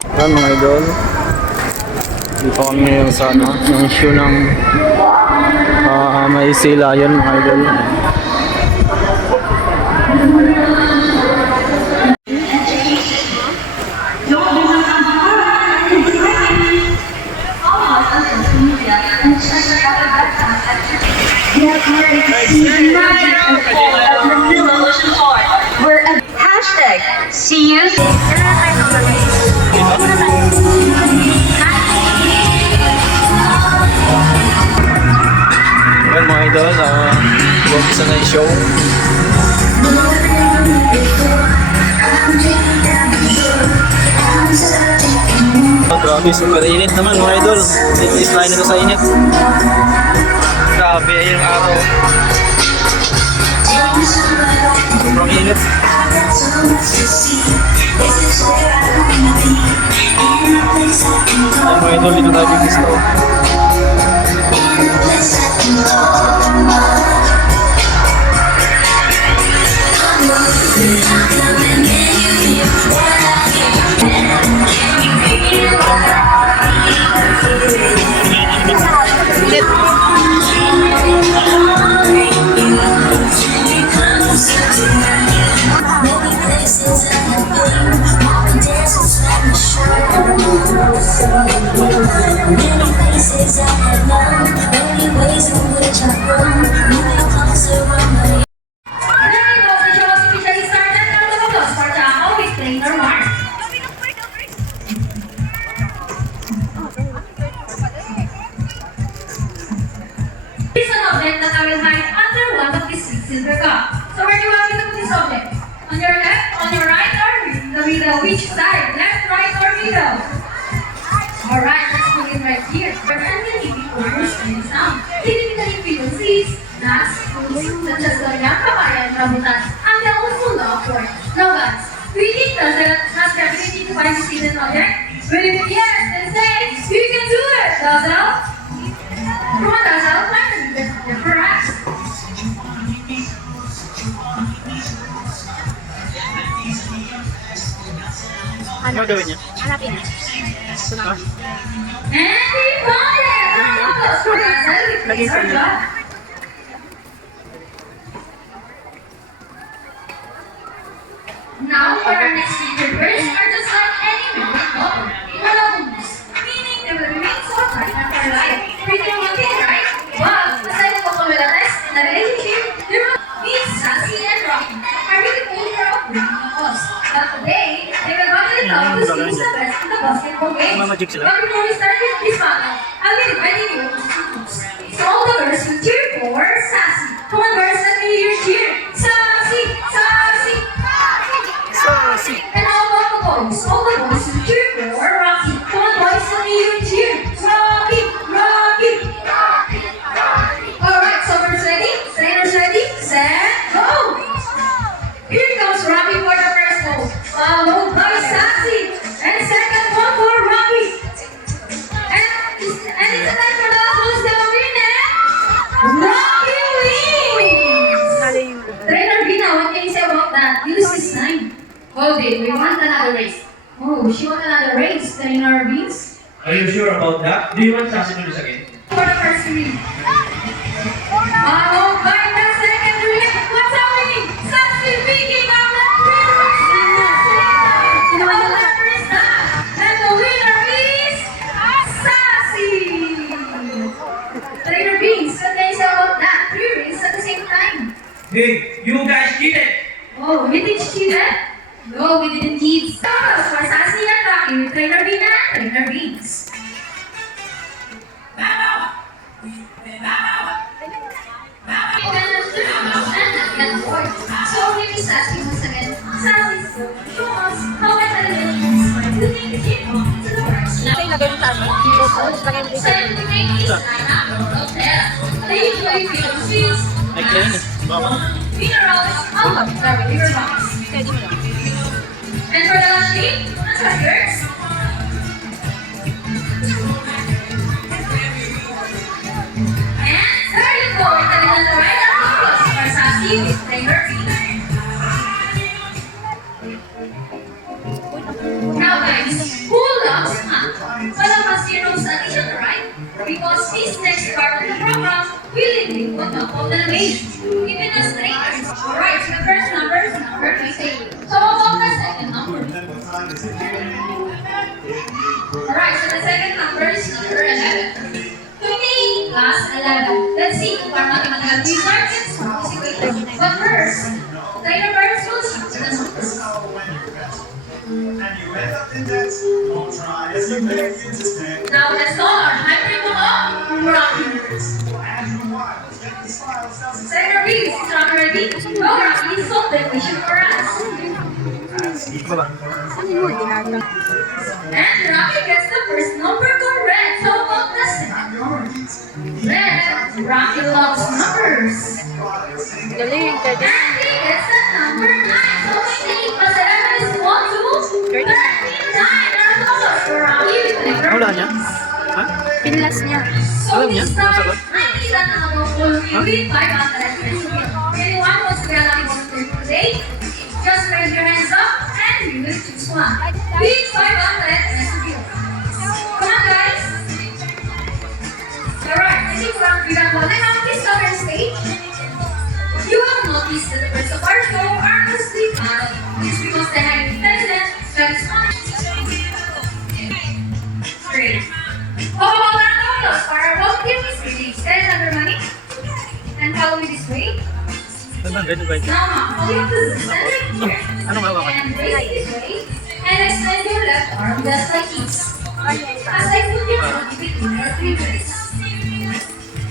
Yan mga idol. Dito kami ngayon sa ano, yung show ng may sila yun mga idol. We're a hashtag see you. Yan mga idol, umpisa na yung show. Grabe, super init naman mga idol. Itis na nito sa init. Grabe, ayun ang araw. Sobrang init. Ayun mga idol, dito tayo pisto. That I will hide under one of these six silver cups. So where do you want me to put this object? On your left, on your right, or in the middle? Which side? Left, right, or middle? Alright, let's put it right here. Where can we keep it almost any sound? Typically frequencies, nuts, fruits, such as durian, papaya, and rambutan, and they also love pork. Now guys, do you think has the ability to find this hidden object? Well, if yes, then say, you can do it, Dazzle! Come on, Dazzle, find the object for us. Ano gawin niya? Hanapin niya. Ha? And we found it! Lagay sa inyo. Now, for our next featured birds are just like any member couple. Monogamous, meaning they will remain so partner for life. Pretty romantic, right? But aside from commodities in a relationship, there will be Sassy and Rocky are really older of bringing us. But today, they will finally come to see who's the best in the basketball game. Magic sila. But before we start this battle, I'll be inviting you to choose. So all the girls will cheer for Sassy. Come on girls, let me hear your cheer. Sassy, Sassy, Sassy. And how about the boys? All the boys will cheer for Rocky. Come on boys, let me hear your cheer. Rocky, Rocky, Rocky, Rocky. Alright, so we're ready? Trainers ready? Set, go! Here comes Rocky for the first goal. Followed by Sassy. And second one for Rocky. And it's a time for the last who's gonna win it. Rocky wins! Trainer Vina, what can you say about that? You lose this time. Oh, Dave, we want another race. Oh, she want another race, Trainer Vince? Are you sure about that? Do you want Sassy to lose again? For the first win. Followed by the second win. What's happening? Sassy picking up the first win. And the winner is Sassy. Trainer Vince, what can you say about that? 3 wins at the same time. Hey, you guys cheated! Oh, we didn't cheat eh? No, we didn't cheat. So, for Sassy and Rocky, with Trainer Vina and Trainer Vince. So, we miss Sassy once again. Sassy, show us how much I love you. To take the kid to the first. Kasi lagay mo sa amin. Tapos lagay mo din So, sa to make this lineup of there, they usually feel sweets, nuts, minerals, very river box. Pwede mo lang. And for the last sheet, what's that yours? And there you go. Italy on the right and focus for Sassy with Trainer Vina. Now guys, who this next part of the program will include what the maze, given us three. Alright, so the first number is number 20. So how about the second number? Alright, so the second number is number 11. 20 plus 11. Let's see if our mathematical wizard can solve this equation. But first, trainer birds will start with the numbers. And you end up in debt. Don't try as you beg you to stay. Now let's call our hybrid of Rocky. Andrew Wiles, get the smiles, doesn't Trainer B, is Rocky ready? Go Rocky, solve the equation for us. And Rocky gets the first number correct. So about the second number? Then Rocky loves numbers. Galing, And he gets the number 9. So 28 plus 11 is 1, 2, 39. Ang total for Rocky with letter Wala niya? Ha? Pinlas niya. So Alam niya? this time, Nasagot? nakikita na ako full with 500 pesos. Anyone wants to get a volunteer today? Just raise your hands up and we will choose one. With 500 pesos. Come on guys. Alright, I think we're on with that one. And now please come on stage. You will notice that the birds of our show are mostly fat. It's because they have intelligent, that is fun. Great. How about our totals for our volunteer mistakes? Guys, everybody? And follow me this way. Saan ganyan ba yun? Now, follow up to the center here. Anong hawakan? And raise this way. And extend your left arm just like this. As I put your body between your three legs.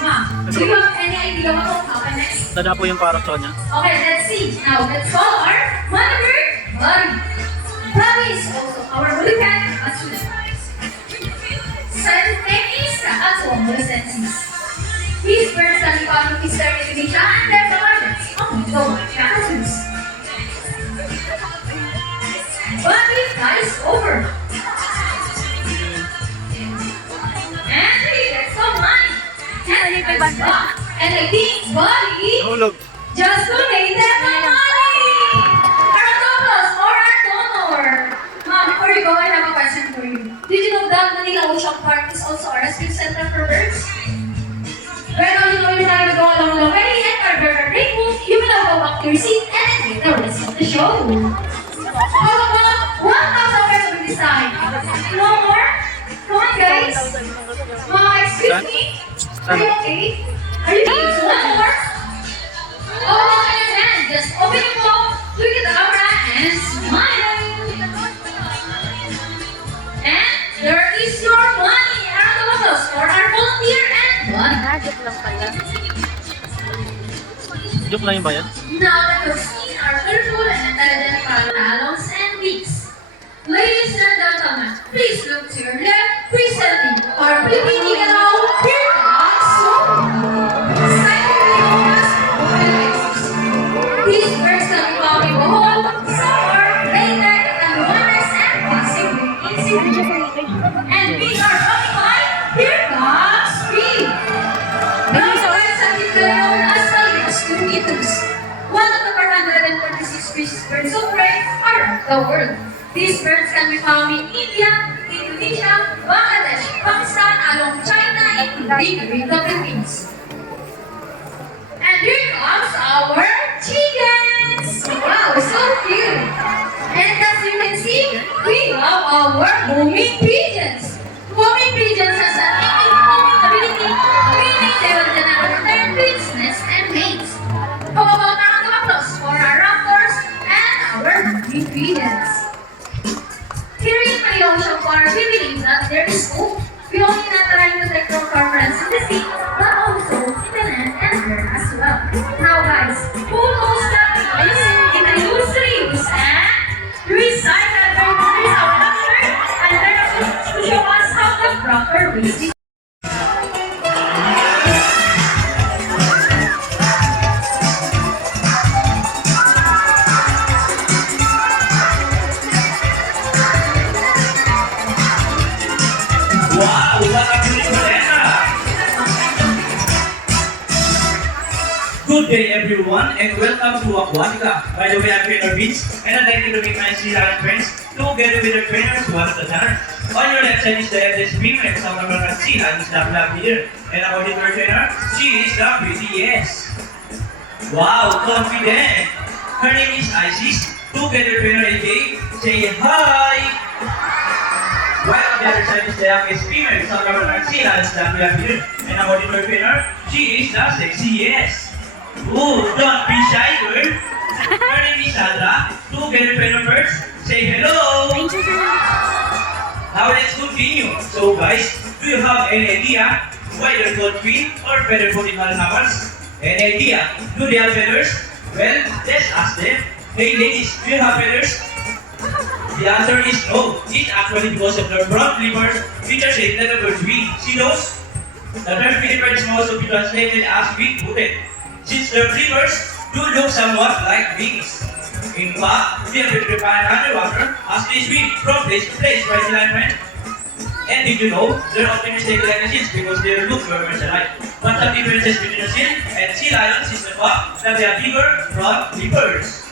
Ma'am, do you have any idea what will happen next? Dada po yung parang sa kanya. Okay, let's see. Now, let's call our monitor Buddy. Buddy is also our hurricane at Silent name is Atsuamo Sensis. These birds are the part of Eastern Indonesia and their largest among the white cockatoos. Buddy flies over. And he gets some money. And he gets back. And I think Buddy Hulog. just donated the money! Our donors or our donor! Ma'am, before you go, I have a question for you. Did you know that Manila Ocean Park is also a rescue center for birds? Well, now you know you're not going to go along the way and our bird break room, you will now go back to your seat and enjoy the rest of the show. How about 1,000 pesos this time? No more? Come on, guys. Excuse me? Are you okay? Are you okay? One more? Open your hand. Just open your mouth, look at the camera, and smile. And there is your money. Round of applause for our volunteer and one. Joke lang pala. Joke lang yung bayan? Now let us see our colorful and intelligent talons and beaks. Ladies and gentlemen, please look to your left, presenting our Pilipini Galaw. Here comes these birds can be found in Bohol, Samar, Leyte, Catanduanes, and Pasig. And we are coming by. Here comes Pig. Now the birds have been known as Salinas turnitus, one of the 446 species birds of prey around the world. These birds can be found in India, Indonesia, Bangladesh, Pakistan, along China, including the Philippines. And here comes our chickens! Wow, so cute! And as you can see, we have our homing pigeons. Homing pigeons has an innate homing ability, meaning they will generally return to its nest and mates. How about a round of applause for our raptors and our homing pigeons? Here in Manila Ocean Park, we believe that there is hope. We only not trying to take from conference in the sea, but also in the land and air as well. Now guys, who knows that is in the new streams and recite that very is our doctor and they're to show us how the proper way. Wow, what a Good day everyone and welcome to Aquatica. By the way, I'm Trainer Vince and I'd like you to meet my Sea Lion friends together with their trainers one at a time. On your left side is the eldest female South American Sea Lion, is the black here. And according to her trainer, she is the prettiest. Wow, confident! Her name is Isis. Together trainer AJ, say hi! While on the other side is the youngest female South American Sea Lion, is the black here. And according to her trainer, she is the sexiest. Ooh, don't be shy, girl. Her name is Sandra. Together trainer first, say hello! Thank you, sir. Now let's continue. So guys, do you have any idea why they're called queen or feather-footed mammals? Any idea? Do they have feathers? Well, let's ask them. Hey ladies, do you have feathers? The answer is no. It's actually because of their brown flippers which are shaped like a bird's wing. See those? The term flipper is also be translated as wing-footed, since their flippers do look somewhat like wings. In fact, they are prepared underwater as they swim from place to place, right, Lineman? And did you know, they're often mistaken like the seals because they look very much alike. But the differences between the seal and sea lions is the fact that they have bigger front flippers.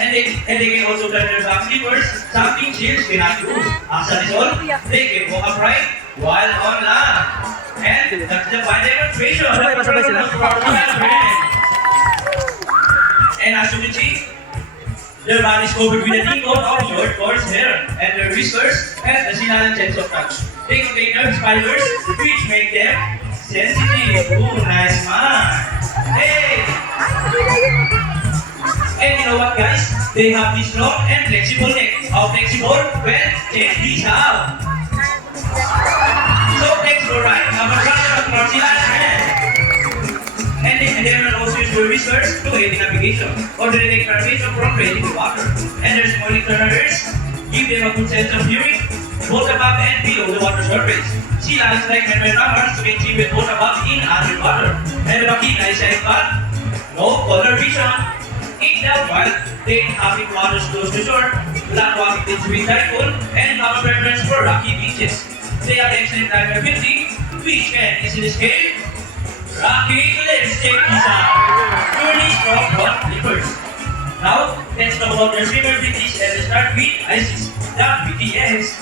And they can also turn their back flippers, something seals cannot do. As a result, they can walk upright while on land. And that's the fine demonstration of the performance of our friend. And as you can see, their body is covered with a thick coat of short, coarse hair, and their whiskers have the sea lion sense of touch. They contain nerve spiders, which make them sensitive. Ooh, nice man. Hey! And you know what, guys? They have this long and flexible neck. How flexible? Well, check this out. So flexible, right? I'm a brother of our sea lion friend. And they will also use their whiskers to aid in navigation or to detect navigation from creating the water. And their small ears give them a good sense of hearing both above and below the water surface. Sea lions like membrane mammals can see with both above in underwater. And the makina is a no color vision. In the wild, they inhabit waters close to shore, black walking things with typhoon, and have a preference for rocky beaches. They have excellent climbability, which can easily scale rocky cliffs. Check this out. Truly strong front flippers. Now, let's talk about their swimmer abilities and let's start with Isis, the BTS.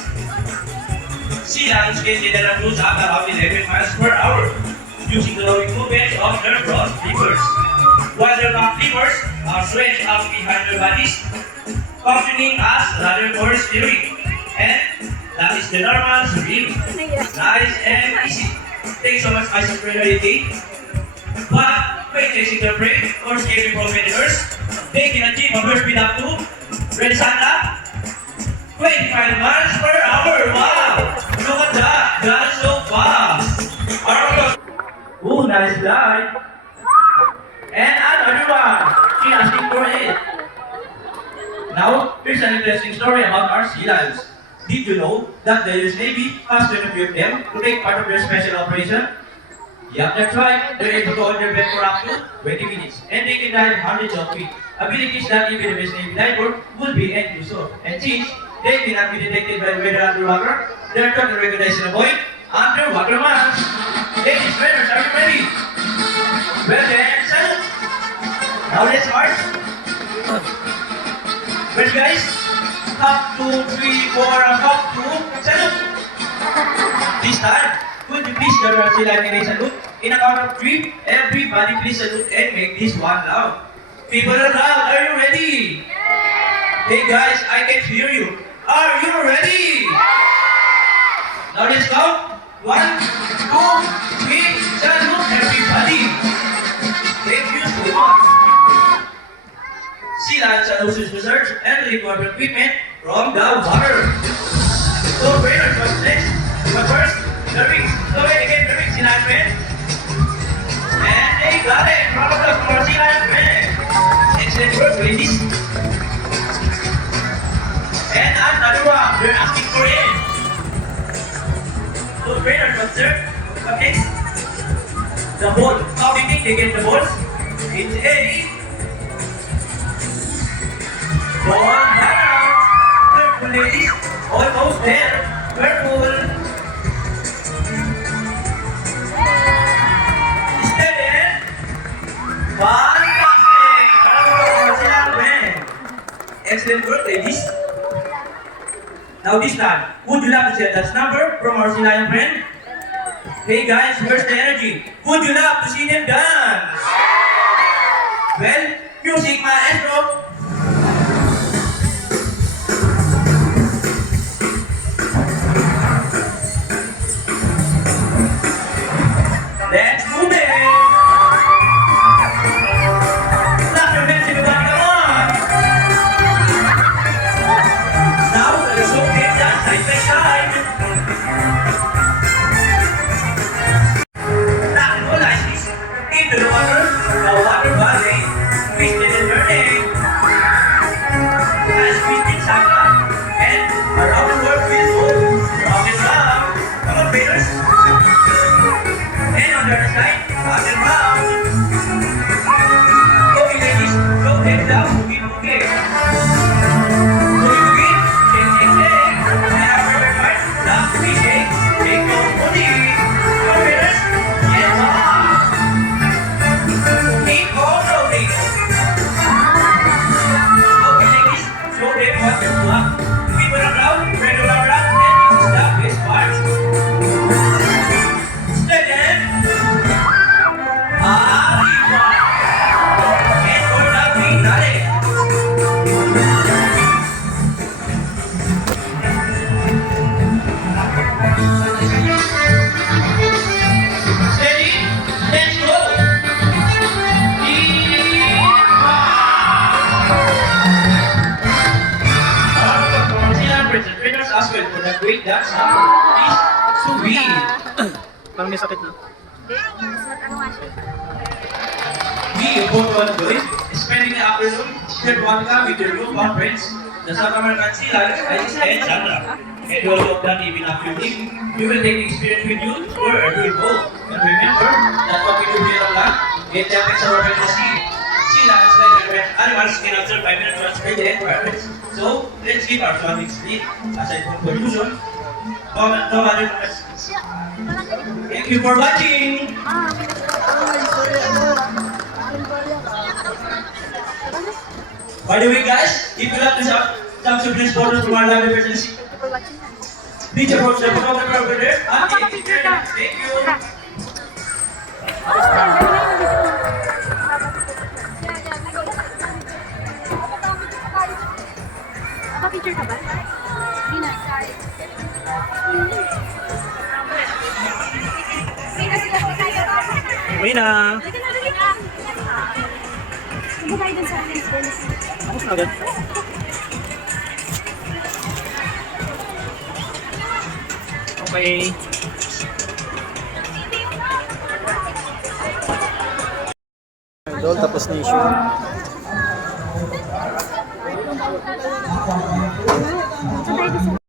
Sea lions can get their cruise at about 11 miles per hour, using the rowing movements of their front flippers. While their back flippers are stretched out behind their bodies, functioning as rudder or steering. And that is the normal swim. Nice and easy. Thanks so much, Isis, for your identity. But when chasing their prey or escaping from predators, they can achieve a burst speed up to, ready, Santa? 25 miles per hour. Wow! Look at that. That's so fast. Ooh, nice glide. And another one. She's asking for it. Now, here's an interesting story about our sea lions. Did you know that the US Navy has 20 of them to take part of their special operation? Yeah, that's right. They're able to hold their breath for up to 20 minutes. And they can dive hundreds of feet. Abilities that even the best Navy diver would be envious of. And since they cannot be detected by the weather underwater, they are taught to recognize and avoid underwater masks. Ladies, swimmers, are you ready? Well then, salute! Now let's march. Well guys, up 2, 3, 4, up 2, salute! This time, could you please join our sea lion in a salute? In a count of 3, everybody please salute and make this one loud. People are loud, are you ready? Hey guys, I can hear you. Are you ready? Now let's count. 1, 2, 3, salute everybody. Thank you so much. Sea lions are losers research and recover equipment from the water. So trainers, what's next? But first, the wings. So wait again, the wings, sea lion friend. And they got it. Round of applause for our sea lion friend. Excellent work, ladies. And another one, they're asking for it. So trainers, what's there? Okay. The ball. How do you think they get the balls? It's a ball down. Careful, ladies. Almost there. Careful. Steady. 5. work, ladies. Now this time, would you love to see a dance number from our Sinayan friend? Hey guys, where's the energy? Would you love to see them dance? Well, music maestro. Let's move it. Clap your hands everybody, come on. Now, let us all get that side by side. Life is into the water, the water valley, twisted and turning. As twisted saga, and around the world we move, rock and round. Come on, Peters. And under the sky, rock and round. Okay, ladies, go head down, boogie, boogie. Boogie, boogie, shake, shake, shake. And after the part, stop, we shake, shake your booty. Come on, Peters. Yeah, keep on rolling. Okay, ladies, show them what you want. People around, regular round, and you stop this part. Second, arriba. And for the finale. Steady, let's go. Winners as well for the great dance number is Sweet. Parang may sakit na. We both want to it. Spending the afternoon here Monica with your newfound friends, the South American Sila, Alice and Sandra. And all of that even after leaving, we will take the experience with you wherever you go. And remember that what we do here on land, it affects our pregnancy. Sila is like animals can observe 5 minutes once per day environments. So let's give our surroundings sleep. Aside from pollution, no matter what. Thank you for watching. By the way, guys, if you like to some children's photos from our live emergency, please approach the photographer over there and take picture. Thank you. Picture ka ba? Hindi na. Uwi na. Hindi tayo dun sa akin. Tapos na agad. Okay. Idol, tapos na yung show. Sa tayo dun sa